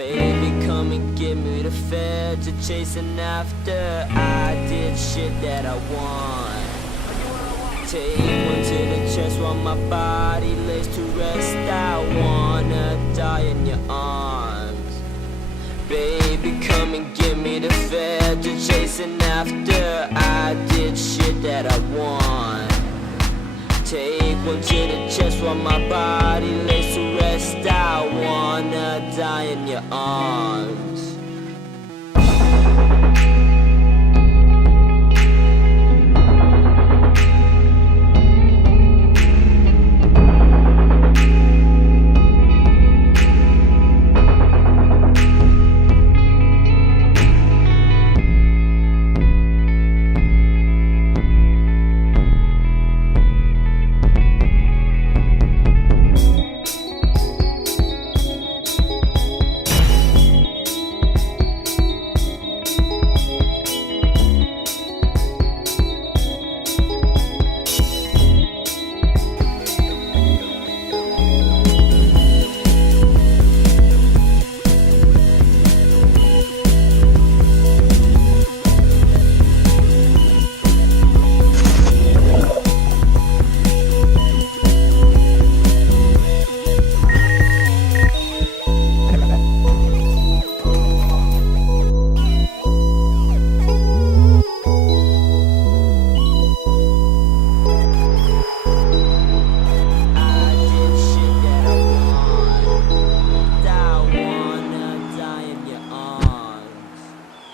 Baby, come and give me the feds you're chasing after. I did shit that I want. Take one to the chest while my body lays to rest. I wanna die in your arms. Baby, come and give me the feds you're chasing after. I did shit that I want. Take one to the chest while my body lays to rest. I wanna die in your arms.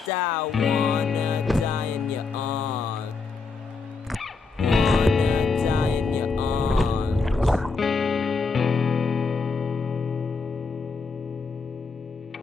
I